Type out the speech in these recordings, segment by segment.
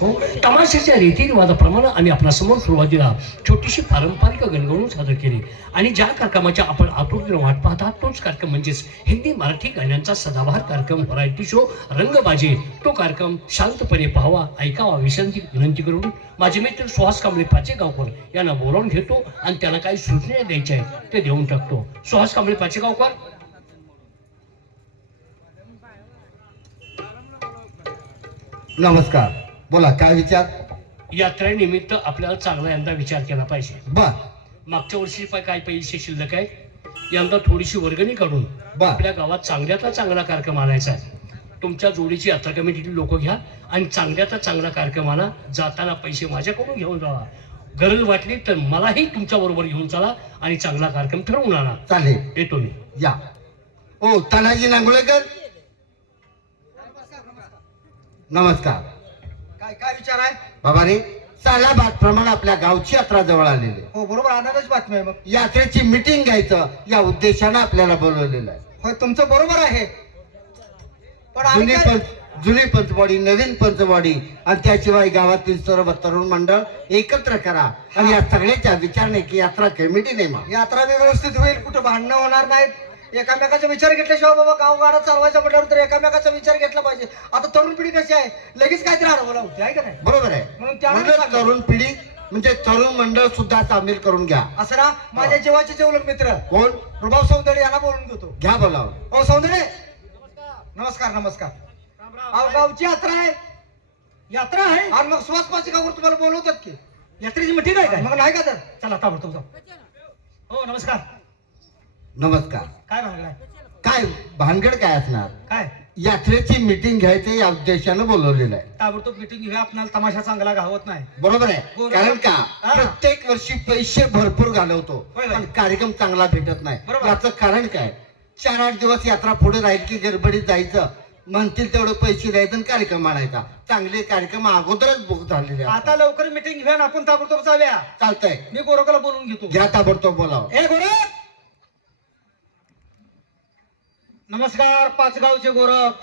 हो, तमाशाच्या रीतिरिवाजाप्रमाणे आम्ही आपल्यासमोर सुरुवातीला छोटीशी पारंपरिक गणगणून सादर केली आणि ज्या कार्यक्रमाच्या आपण आतुरतेने वाट पाहता तोच कार्यक्रम म्हणजेच हिंदी मराठी गाण्यांचा सदाबहार कार्यक्रम व्हरायटी शो रंगबाजी. तो कार्यक्रम शांतपणे पाहावा ऐकावा विनंती करून माझे मित्र सुहास कांबळे पाचेगावकर यांना बोलावून घेतो आणि त्यांना काही सूचना द्यायच्या आहेत ते देऊन टाकतो. सुहास कांबळे पाचेगावकर. नमस्कार, बोला काय विचार. यात्रेनिमित्त आपल्याला चांगला यंदा विचार केला पाहिजे. बर. मागच्या वर्षी काय पैसे शिल्लक आहे, यंदा थोडीशी वर्गणी काढून आपल्या गावात चांगल्यातला चांगला कार्यक्रम आणायचा आहे. तुमच्या जोडीची यात्रा कमिटीतील लोक घ्या आणि चांगल्यातला चांगला कार्यक्रमाला जाताना पैसे माझ्याकडून घेऊन जावा. गरज वाटली तर मलाही तुमच्या बरोबर घेऊन चला आणि चांगला कार्यक्रम ठरवून आणा. चालेल, येतो मी. या. ओ तानाजी नांगुळेकर, नमस्कार. काय काय विचार आहे? बाबा रे, साला प्रमाणे आपल्या गावची यात्रा जवळ आलेली आहे. हो बरोबर, आनंदाची बातमी आहे. मग यात्रेची मीटिंग घ्यायचं या उद्देशानं आपल्याला बोलवलेलं आहे. होय, तुमचं बरोबर आहे. पण आम्ही जुनी पंचवाडी, नवीन पंचवाडी आणि त्याशिवाय गावातील सर्व तरुण मंडळ एकत्र करा आणि या सगळ्याच्या विचारणे की यात्रा कमिटी नेमा. यात्रा व्यवस्थित होईल, कुठं भांडणं होणार नाहीत. एकामेकाचा विचार घेतल्याशिवाय बाबा गावगाडा चालवायचा म्हटल्यावर तर एकामेकाचा विचार घेतला पाहिजे. आता तरुण पिढी कशी आहे, लगेच काहीतरी अडवला होती आहे का नाही? बरोबर आहे. म्हणून त्यामुळे म्हणून तरुण पिढी म्हणजे तरुण मंडळ सुद्धा सामील करून घ्या. असं ना, माझ्या जीवाचे जेवलक मित्र कोण? रुबाब सौंदर्य यांना बोलून घेतो. घ्या बोलावं. हो सौंदर्य, नमस्कार. नमस्कार. अहो, गावची यात्रा आहे. यात्रा आहे आणि मग सुहास पाचेगावकर तुम्हाला बोलवतात की? यात्रेची मिटिंग आहे काय? मग नाही का तर चला ताबडतोब जाऊ. हो नमस्कार. नमस्कार. काय म्हणलाय? काय भानगड काय असणार? काय यात्रेची मीटिंग घ्यायचं या उद्देशानं बोलवलेलं आहे. ताबडतोब मिटिंग घेऊया, आपल्याला तमाशा चांगला घावत नाही. बरोबर आहे. बरोबर. कारण का हा. प्रत्येक वर्षी पैसे भरपूर घालवतो होय, होय. पण कार्यक्रम चांगला भेटत नाही. बरोबर. याचं कारण काय? 4-8 दिवस यात्रा पुढे राहील की गडबडीत जायचं, म्हणतील तेवढे पैसे द्यायचं आणि कार्यक्रम आणायचा. चांगले कार्यक्रम अगोदरच बुक झालेले असतात. आता लवकर मिटिंग घेऊन आपण ताबडतोब जाऊया. चालतंय, मी गोरखला बोलून घेतो. घ्या ताबडतोब बोलावं. ए गोरख, नमस्कार. पाचगावचे गोरख.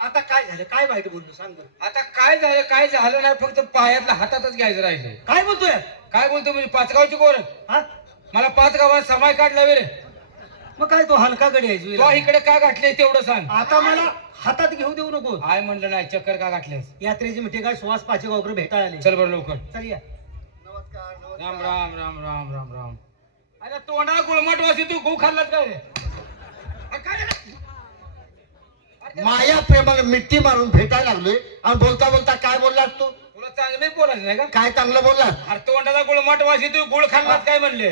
आता काय झालं, काय वाईट बोललो सांग बरं. आता काय झालं, काय झालं नाही, फक्त पायातला हातातच घ्यायचं राहिलंय. काय बोलतोय? काय बोलतो म्हणजे पाचगावची गोर हा? मला 5 गावात समाय काढला वे रे. मग काय तो हलका गडी आहे तो इकडे का गाठले तेवढं सांग. आता मला हातात घेऊ देऊ नको. आय म्हणलं नाही, चक्कर का गाठलेस? यात्रेची मिटिंग काय सुहास पाचेगावकर भेटायला आले. चल बरं लवकर. चल या. राम राम राम राम राम राम. अरे तोंडा गुळमट वासी, तू गहू खाल्लात काय रे? अरे काय रे? माया प्रेमाला मिठी मारून भेटायला लागलोय आणि बोलता बोलता काय बोललास तू? तुला चांगलं बोलायचं नाही का? काय चांगलं बोललास? अरे तोंडाचा गुळमट वासी, तू गुळ खाल्लात काय म्हणले?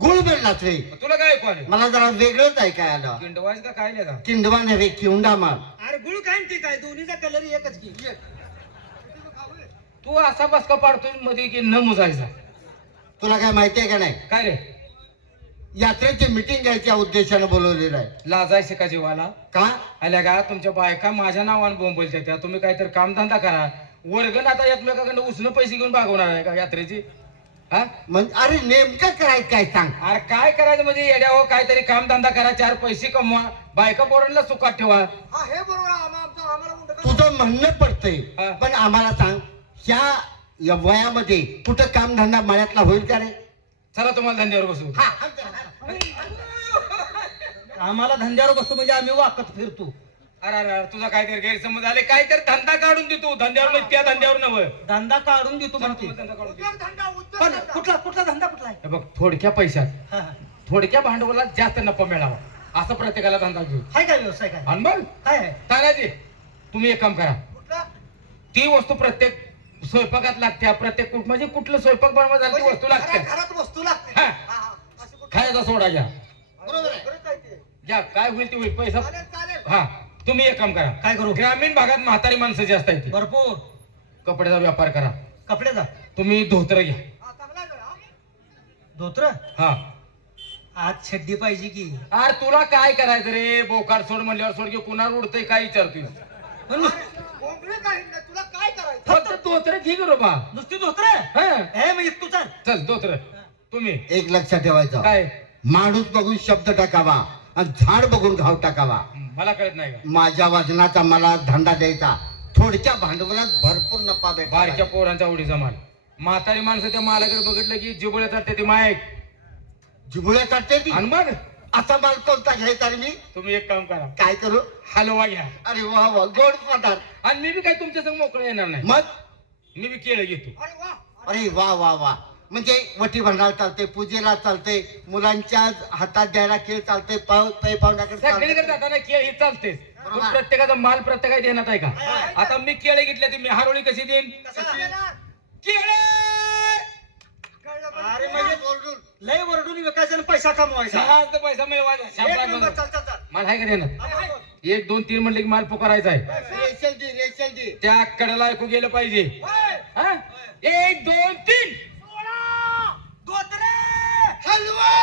गुळ बोललास रे. तुला काय ऐकू आलं? मला जरा वेगळंच ऐकाय आलं. किंडवायच का काय नाही का? किंडवा नव्हे, किंडा मार. अरे गुळ काय ते काय, दोन्हीचा कलर एकच की. तू असा बसका पाडतोय मध्ये की न मुजायचा. तुला काय माहिती आहे का नाही? काय रे? यात्रेची मीटिंग घ्यायच्या उद्देशानं बोलवलेलं आहे. लाजायचे का जीवाला? का? आल्या का तुमच्या बायका माझ्या नावाने बोंबलच्या त्या. तुम्ही काहीतरी कामधंदा करा. वर्गण आता एकमेकाकडे उसनं पैसे घेऊन भागवणार आहे का यात्रेची? हा? म्हणजे अरे नेमकं करायचं काय सांग? अरे काय करायचं म्हणजे येड्या हो, काहीतरी कामधंदा करा, 4 पैसे कमवा, बायका पोरांना सुखात ठेवा. हा, हे बरोबर. आम्हाला उलटं का? तुझं म्हणणं पडतंय हा. पण आम्हाला सांग, ह्या वयामध्ये कुठं कामधंदा मळ्यातला होईल का रे? चला तुम्हाला धंद्यावर बसू. आम्हाला धंद्यावर बसतो म्हणजे आम्ही वाकत फिरतो. अरे अरे अरे, तुझा काहीतरी गैरसमज आले. काहीतरी धंदा काढून देतो धंद्यावर नाही, त्या धंद्यावर नव्हे. धंदा काढून देतो म्हणते. धंदा काढून दे. उद्योगधंदा, पण उद्योगधंदा. कुठला धंदा कुठला आहे? हे बघ, थोडक्या पैशात हा, हा. थोडक्या भांडवलात जास्त नफा मिळावा असं प्रत्येकाला धंदा घेऊ. हाय काय व्यवसाय काय? आणि मग काय आहे? तानाजी, तुम्ही एक काम करा. कुठला? ती वस्तू प्रत्येक स्वयंपाकात लागते. प्रत्येक म्हणजे कुठलं स्वयंपाक बनवा झालं ती वस्तू लागते. घरात वस्तू लागते. हा. हा, हा. अशी कुठली? खायचा सोडा घ्या. बरोबर आहे. खरंच आहे ते. घ्या, काय होईल ते होईल. पैसा चालेल, चालेल. हा. तुम्ही एक काम करा. काय करू? ग्रामीण भागात म्हातारी माणसं जास्त आहेत, भरपूर कपड्याचा व्यापार करा. कपड्याचा. तुम्ही धोतर घ्या. हा, चांगला आहे जरा, हा. धोत्र. हा. आज छड्डी पाहिजे की. अरे तुला काय करायचं रे? बोकार सोड म्हणल्यावर सोड की कुणाला उडतंय काय विचारतोय? पण कोंबडी काही नाही, तुला काय करायचं? फक्त धोतर घे ग बाबा. नुसती धोत्र. हा. हे म्हणजे तू चाल. चल धोतर. तुम्ही एक लक्षात ठेवायचं, काय? माणूस बघून शब्द टाकावा आणि झाड बघून घाव टाकावा. मला कळत नाही का? माझ्या वजनाचा मला धंदा द्यायचा, थोडक्या भांडवलात भरपूर नफा बारक्या भेटतो. पोरांचा उडीचा माल. म्हातारी माणसं त्या मालाकडे बघितलं की जिबुळ्या चालते ती मायक. जिभुळ्या चालते ती. आणि मग असा माल कोणता घ्यायचा रे मी? तुम्ही एक काम करा, काय करू? हलवा घ्या. अरे वा वा, गोड पदार्थ. आणि मी बी काय तुमच्या संग मोकळं येणार नाही. मग मी बी केळं घेतो. अरे वा वा वा, म्हणजे वटी भंडार चालते, पूजेला चालते, मुलांच्या हातात द्यायला केळ चालते, पाहुण्याकडे सगळीकडे चालते. जाताना केळ ही चालतेच. बरोबर. पण प्रत्येकाचा माल प्रत्येकाला देण्यात आहे का? आता मी केळे घेतले ती मी हरोळी कशी देईन? केळे अरे म्हणजे लय वरडून विकायचं आणि पैसा कमवायचा. जास्त पैसा मिळवायचा. एक शाबास नंबर, बघा. चल चल चल. माल आहे का देणार? 1 2 3 म्हणले की माल पुकारायचा आहे. रेशल दे. त्या कडेला ऐकू गेलं पाहिजे. हा? 1 2 3 हलवा.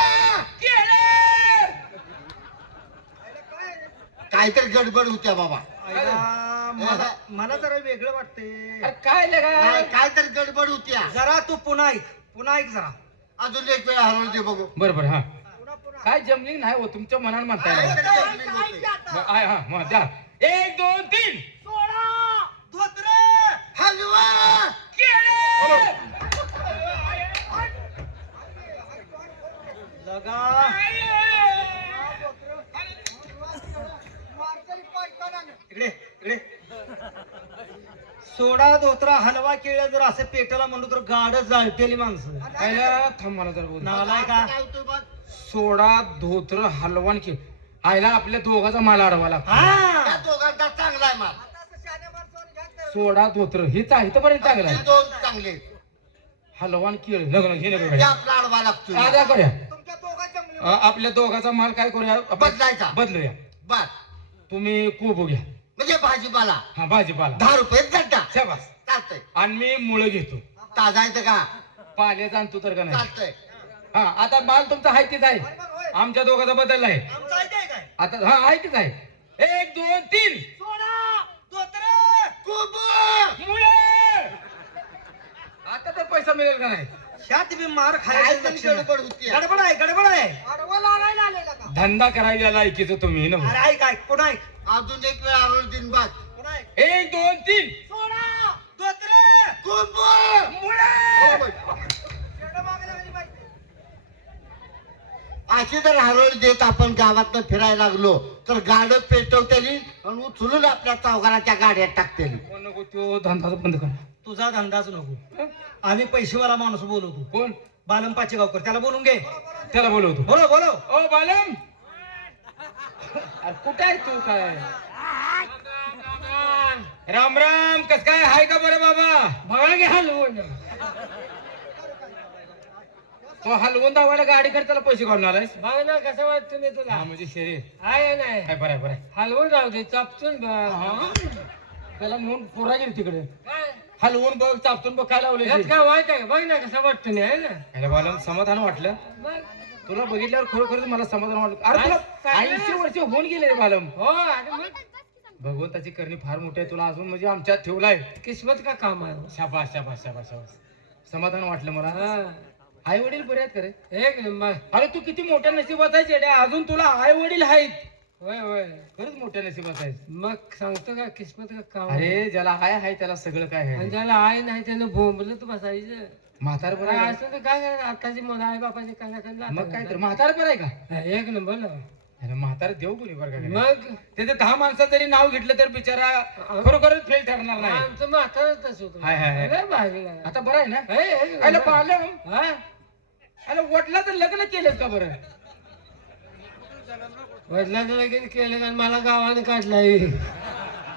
काहीतरी गडबड होत्या बाबा. मला जरा वेगळं वाटतंय. अरे काय लगा? नाही, काहीतरी गडबड होत्या. जरा तू पुन्हा ऐक जरा. अजून एक वेळा हलवून दे बघू. बरोबर. हा पुन्हा पुन्हा. काय जमलिंग नाही हो तुमच्या मनानं म्हणताय. काहीतरी गडबड होते. हा मग द्या. 1 2 3 हलवा. लगा इकडे इकडे. सोडा धोत्रा हलवा केळं जर असं पेटाला म्हणलो तर गाड जाळतेली माणसं. आयला थांब मला जर बोल. नालाय का? काय होतं बघ? सोडा धोत्र हलवान की आयला आपल्या दोघाचा माल अडवा लागतो. हा त्या दोघांचा चांगला आहे माल. सोडा धोत्र हे इथपर्यंत चांगलं हे आहे. दोन चांगले. हलवान केळ लग्न हे ते नका आपला अडवा लागतो. आजा करूया. तुमच्या दोघांच्या आपल्या दोघाचा माल काय करूया? बदलायचा. बदलूया. बर, तुम्ही कोबू घ्या. म्हणजे भाजीपाला हा भाजीपाला 10 रुपये गड्डा. शाबास. चालतंय. आणि मी मुळं घेतो. ताजा येतं का? पाल्याचा आणतो तर का नाही? चालतंय. हा आता माल तुमचा आहे तीच आहे. आमच्या दोघाचा बदलला आहे. आमचं ऐकाय काय? आता हा आहे तीच आहे. 1 2 3 आता तर पैसा मिळेल का नाही? ह्यात बी मार काय खायचं पण लक्षण नाही. गडबड होती. गडबड आहे गडबड आहे. धंदा करायला लायकीचं तुम्ही ना. अरे ऐक ऐक पुन्हा ऐक. अजून एक वेळा आरोल दिन बाद. पुन्हा ऐक. 1 2 3 अशी जर हरोळ देत आपण गावात फिरायला लागलो तर गाडं पेटवतेली आणि उचलून आपल्या चौघाच्या गाड्यात टाकतेली. नको तो धंदा बंद कर. तुझा धंदाच नको. आम्ही पैसेवाला माणूस बोलवतो. कोण? बालम पाचेगावकर, त्याला बोलून घे. त्याला बोलवतो. बोलो बोलो. ओ बालम अरे कुठे आहे तू? काय राम राम. कस काय हाय का बरं बाबा? बघा घ्या हलवून. तो हलवून दावायला गाडी कर त्याला पैसे काढून आलायस? बघ ना कसं वाटतं मी तुला. हा म्हणजे शरीर आहे नाही काय बरं आहे बरं आहे. हलवून राहू दे चापचून बघ. हा. त्याला म्हणून पोरा गेली तिकडे काय हलवून बघ चापतून बघ काय लावले. यात काय वाईट आहे का? बघ ना कसं वाटतं नाही आहे ना. बालम समाधान वाटलं. मग तुला बघितल्यावर खरोखरच मला समाधान वाटलं. अरे तुला 80 वर्ष होऊन गेले रे बालम. हो अरे मग भगवंताची करणी फार मोठी आहे. तुला अजून म्हणजे आमच्यात ठेवलाय. किस्मत का काम आहे. शाबास शाबास शाबास शाबास. समाधान वाटलं मला. हा, आई वडील बरे आहेत का रे? एक नंबर. अरे तू किती मोठ्या नशिबात आहे चेड्या. अजून तुला आई वडील आहेत. होय होय. खरंच मोठ्या नशिबात आहे. मग सांगतो का किस्मत का काम. अरे ज्याला आय आहे त्याला सगळं काय आणि आहे. ज्याला आहे नाही त्यानं बोंबलत बसायचं. म्हातार बरं काय आहे. असं तर काय करायचं. आताची मुलं आई बापाचे कानाखाली मग काय तर म्हातार बरं आहे का? एक नंबर ना. अरे म्हातार देव कोणी बरं का? मग त्याचे 10 माणसं जरी नाव घेतलं तर बिचारा खरोखरच फेल ठरणार नाही. आमचं म्हातारच तसं होतं. हाय, हाय, हाय. लय भारी लागलं. आता बरं आहे ना? हे, एक अरे नंबर. बालम हा? अरे वडिलाचं लग्न केलंस का बरं? वडिलांचं लगीन केलं का मला गावाने काढलाय.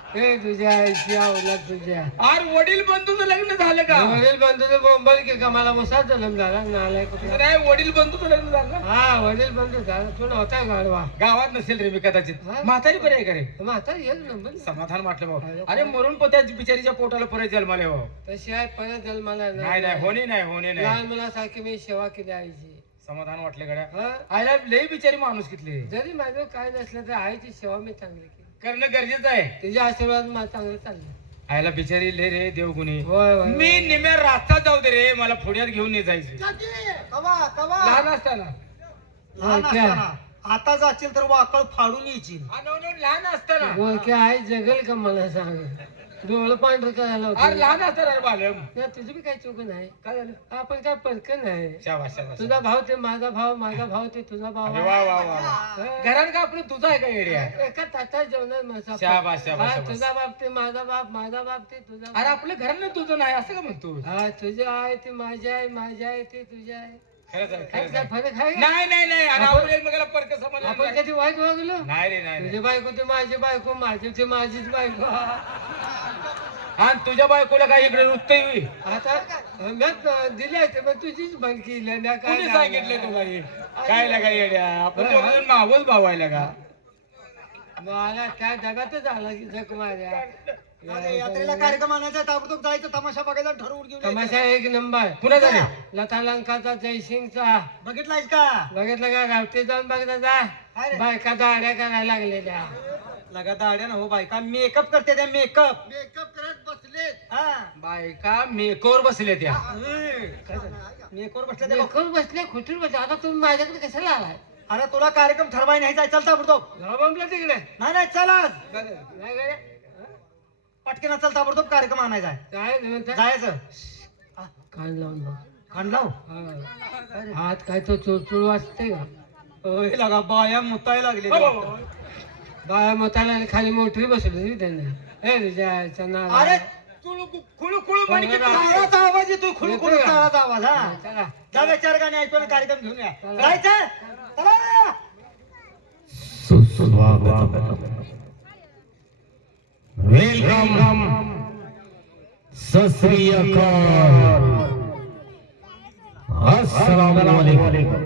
हे तुझ्या आईची आवलाद तुझ्या. अरे वडील बंधूचं लग्न झालं का? वडील बंधूचं बोंबल की का मला मुसात जन्म झाला नालाय कुठला. नाही वडील बंधूचं लग्न झालं. हा वडील बंधू झाला. तू नव्हता गाडवा. गावात नसेल रे मी कदाचित. हा? म्हातारी बरी आहे का रे? म्हातार एक नंबर. समाधान वाटलं भाऊ. अरे मरून पण त्या बिचारीच्या पोटाला परत जन्माले भाऊ. तशी आहे परत जन्माला नाही नाही होणे नाही होणे नाही. लहान मुलासारखी मी सेवा केली आईची. समाधान वाटले गड्या. हा? आईला लई बिचारी माणूस कितले. जरी माझं काय नसलं तर आईची सेवा मी चांगली केली. करणं गरजेचं आहे. तिच्या आशीर्वाद मला चांगलं चाललं. आईला बिचारी लय रे देवगुणी. होय होय. मी निम्या रास्ता जाऊ दे रे मला पुण्यात घेऊन नाही जायचं. कवा कवा लहान असताना. लहान ओळख्या. असताना. आता जाशील तर वाकळ फाडून येशील. लहान असताना. ओळखी आई जगल का मला सांग. डोळं पांढरं करायला अरे होतं. लहान असतं रे बालम. नाही, तुझी बी काही चूक नाही. काय झालं आपण काय परकन नाही. शाबास शाबास. तुझा भाव ते माझा भाव, माझा भाव ते तुझा भाव. अरे वा वा वा वा. घरात का आपलं तुझं आहे का येड्या? एका ताटात जेवणार माझा शाबास, शाबास, हा, शाबास. तुझा बाप ते माझा बाप, माझा बाप ते तुझा अरे बाप. आपल्या घरात तुझं नाही असं का म्हणतो? हा, तुझी आहे ती माझी आहे, माझी आहे ती तुझी आहे. खरंच आहे, काय खरंच काय आहे. फरक आहे का? नाही नाही नाही आणि आपण- आपण एकमेकाला परक समजलं आपण नाही. कधी वाईट वागलो? नाही रे नाही तुझी नाही. बायको ती माझी बायको, माझी ती माझीच बायको. आणि तुझ्या बायकोला काय इकडे उत्तरी आता मी दिली आहे पण तुझीच बंद केली ना. काय कुणी सांगितलं तुला हे? काय लागा येड्या आपण दोघं मावच भाऊ आहे लागा. मला त्या जगातच आला की जग मार्या. यात्रेला कार्यक्रम आणायचा ताबडतोब जायचं तमाशा बघायचा ठरवून घेऊन तमाशा एक नंबर. पुन्हा झाले लता लंकाचा, जयसिंगचा बघितलायस का बघितलं का? गावठी जाऊन बघता जा. काय रे? बायका दाड्या करायला लागलेल्या. लगा दाड्या ना हो बायका मेकअप करते त्या मेकअप मेकअप करत बसले हा बायका मेकोर बसले त्या. मेकअप बसले त्या लेकरं बसले खुटून बसले. आता तुम्ही माझ्याकडे कशाला आलाय? अरे तुला कार्यक्रम ठरवाय नाही जायचं चल ताबडतोब बंबला तिकडे नाही नाही चल आज नाही गड्या. पटकन चल ताबडतोब कार्यक्रम आणायचा आहे. काय म्हणता? जायचं कान लावून बघ. खाण लाव हा. हात काय तो चुळचुळ वाजते का? ओय लगा बाया मुतायला लागले बाया मताला खाली मोटरी बसवली त्यांना. हे विजयाचा नाव. अरे कुळू कुळू म्हणे की ताराचा आवाज येतोय खुळू खुळू ताराचा आवाज हा चला. जा चार गाणी ऐकून कार्यक्रम घेऊन या जायचं चला वेलकम सत श्री अकाल अस्सलाम वालेकुम